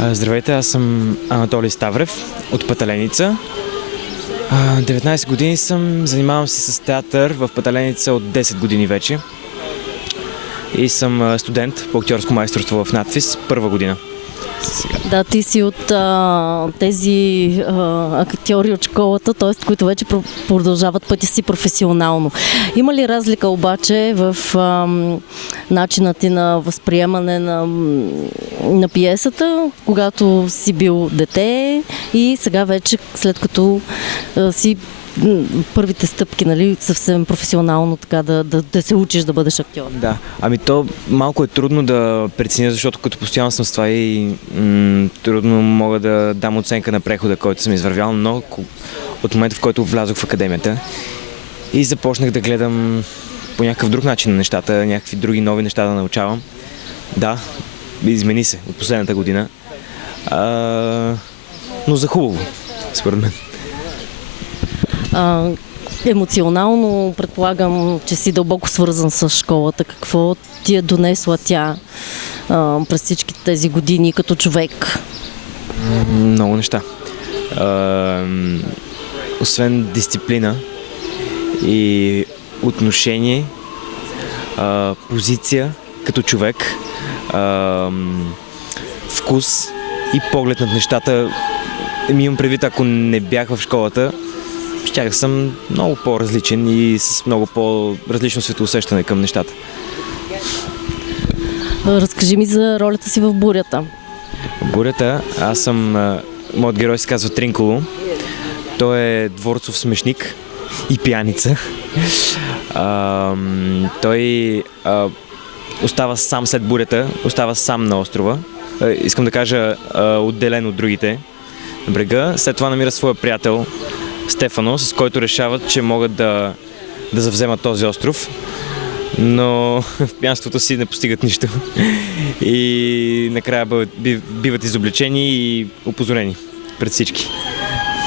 Здравейте, аз съм Анатолий Ставрев от Паталеница. 19 години съм, занимавам се с театър в Паталеница от 10 години вече. И съм студент по актьорско майсторство в надфис, първа година. Да, ти си от тези актьори от школата, т.е. които вече продължават пътя си професионално. Има ли разлика обаче в начинът ти на възприемане на пиесата, когато си бил дете и сега вече, след като си първите стъпки, нали, съвсем професионално така да се учиш да бъдеш актьор? Да, то малко е трудно да преценя, защото като постоянно съм с това и трудно мога да дам оценка на прехода, който съм извървял, но от момента, в който влязох в академията и започнах да гледам по някакъв друг начин на нещата, някакви други нови неща да научавам. Да, измени се от последната година, но за хубаво, според мен. Емоционално предполагам, че си дълбоко свързан с школата. Какво ти е донесла тя през всички тези години като човек? Много неща. Освен дисциплина и отношение, позиция като човек, вкус и поглед над нещата. Имам предвид, ако не бях в школата, щях да съм много по-различен и с много по-различно светоусещане към нещата. Разкажи ми за ролята си в Бурята. Бурята, моят герой се казва Тринколо. Той е дворцов смешник и пияница. Той остава сам след бурята, остава сам на острова. Искам да кажа, отделен от другите на брега. След това намира своя приятел Стефано, с който решават, че могат да завземат този остров, но в пиянството си не постигат нищо и накрая биват изобличени и опозорени пред всички.